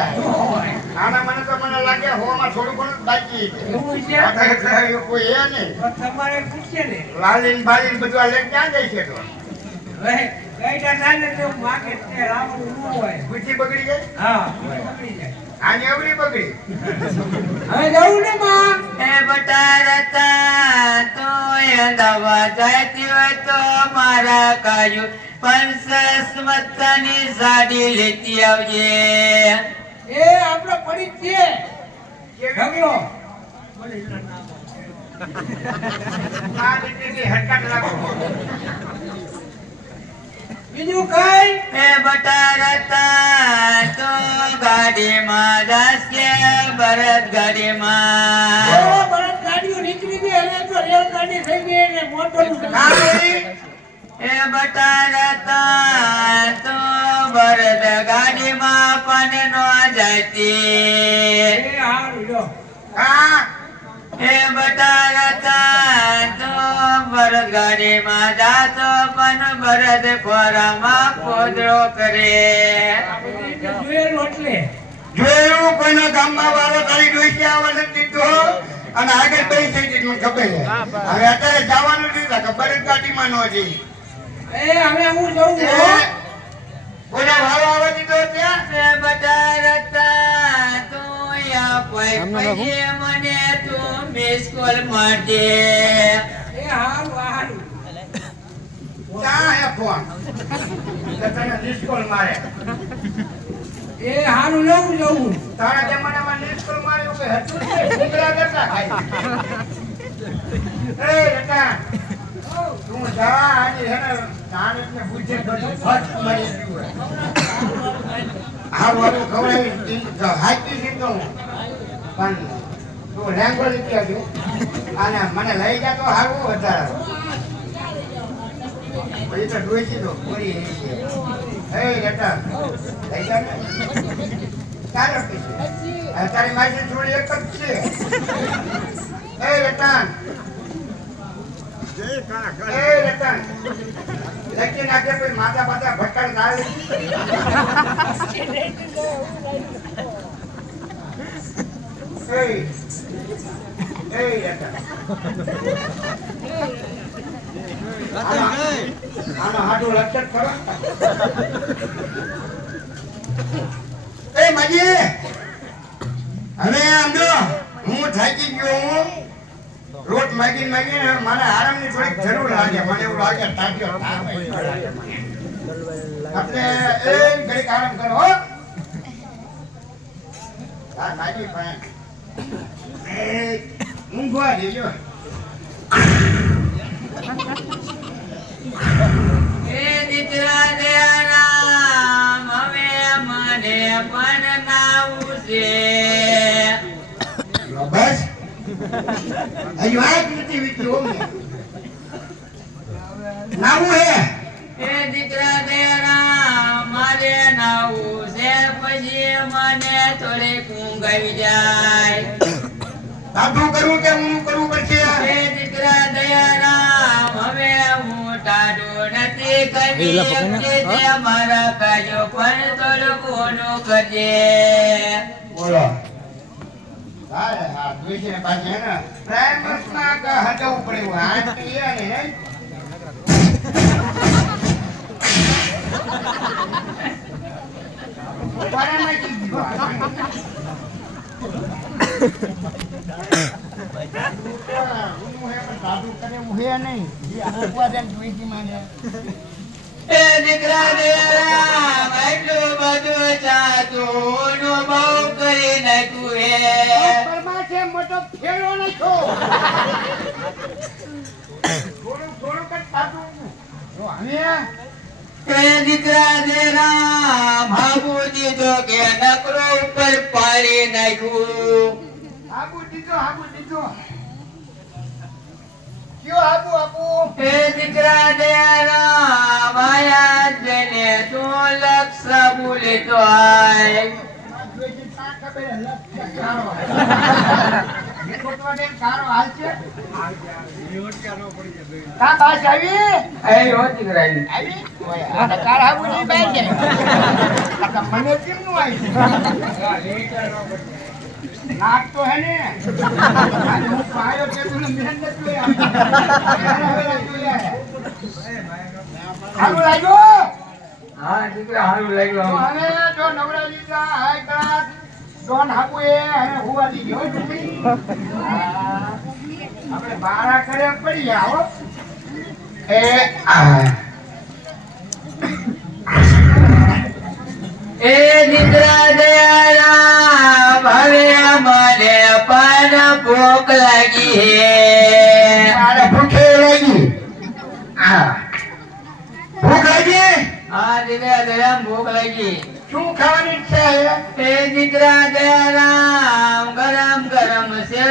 જાય આના મને લાગે હોમાં થોડું ઘણું બાકી એટલે કોઈ એ નહીં તમારે પૂછે ને લાલીન બાલીન બધું આ લઈને ક્યાં જાય છે તો ગાઈડા ચાલે તો માગે તે રાવણ ન હોય બુદ્ધિ બગડી જાય હા બગડી જાય આની અવળી બગડી હવે જવું ને માં એ બટારતા તો દવા જાતી હોય તો મારા કાજુ પંચસ્મતની સાડી લેતી આવજે એ આપણે પડી છે ઢગલો આ રીતે હટકાટ લાગો બીજું કઈ એ બટારતા તો ગાડીમાં દાસકે ભરત ગાડીમાં બળદ ગાડીઓ નીકળી ગઈ હવે તો રેલ ગાડી થઈ ગઈ ને મોટરનું એ બટારતા તો ભરત ગાડીમાં પણ નો જાતી એ હારું લો હા એ બટારતા તો ભરત ગાડીમાં જાતો પણ ભરત ખોરામાં પોદરો કરે જોયેલું એટલે જોયું કોઈના ગામમાં વાળો તારી ડોસી આવવા નથી દીધો અને આગળ બેસી થઈ ગઈ મને ખબર છે હવે અત્યારે જવાનું નથી ખબર જ ગાડીમાં નો જઈ એ હવે હું જઉં છું કોઈના વાળો આવવા દીધો ત્યાં એ બટારતા તો યા પછી મને તું મિસ કોલ મારજે એ હારું હારું ક્યાં હે ફોન તને મિસ કોલ મારે એ હારું લઉં જવું તારા જમાનામાં મિસ કોલ માર્યું કે હતું ને ભૂંગળા કરતા ખાય એ રટા તું જા આજે હે ને નાનકને પૂછે બધું ફટ મળી ગયું આ વાળું ખવડાવી હાચી સીધો પણ તું લેંગો લીધી હજુ અને મને લઈ જા તો હારું વધારે પછી તો ડોસી તો પૂરી છે એ રટા લઈ જા ને ચાલો પછી તારી માસી થોડી એક જ છે એ રટા એ રતન લખી નાખે કોઈ માથા પાછા ભટકાડ ના લે એ રતન આનો હાડો લક્ષણ કરો એ મજી હવે આમ જો હું થાકી ગયો હું રોટ માગીને મને આરામની થોડીક જરૂર લાગે મને એવું લાગે તાક્યો આપણે એ ઘડીક આરામ કરો હો આ માગી પણ એ ઊંઘવા દેજો એ દીકરા દેરામ હવે મને પણ નાવું છે બસ હજુ આ નથી વિક્યો નાવું હે એ દીકરા દેરામ મારે નાવું છે પછી મને થોડીક ઊંઘ આવી જાય સાધુ કરું કે હું કરવું પડશે એ દીકરા દયારામ હવે હું ટાઢો નથી કરી મારા કાજો પણ થોડું કોનું કરજે બોલો હાય હા જોઈશે પાછે ને પ્રેમમાં કે હટવું પડે હું હાથ કીયા ને પારામાં કી ગયો સાધુ કરે હું હે નહીં જે ઉપાદન જોઈતી માને એ દીકરા દેરામ એટલું બધું ચાતું નું બહુ કરી નાખ્યું હે પરમાથે મોટો ફેરો નખો થોડું થોડું કટ સાધુ જો હવે એ દીકરા દેરામ હાબુ દીધો કે નકરો ઉપર પાડી નાખ્યું આબુ દીધો કયો આબુ એ દીકરા દેરામ આયા જને તું લક્ષ બોલેતો આય કા બાસ આવી એ યો દીકરા આવી ઓય, આને કાળ હાબુ નહીં બાઈ જાય. આ તો મને કેમ નું આવી? નાક તો હે ને. આજે હું પાયો તે તું મહેનત જોયા. હારું લાગ્યું? હા દીકરા સારું લાગ્યું તો આમ. હવે જો નવરાજી કા હાય કા ડોન હાબુએ અને હુવાજી ગયો છોકરી. આપણે બારા કરે પડી ગયા હો. એ એ દીકરા દયારામ હવે મને પણ ભૂખ લાગી હે મારે ભૂખે લાગી. ભૂખ લાગી? હા દીકરા દયારામ ભૂખ લાગી શું ખાવાની ઈચ્છા છે? એ દીકરા દયારામ ગરમ ગરમ શેર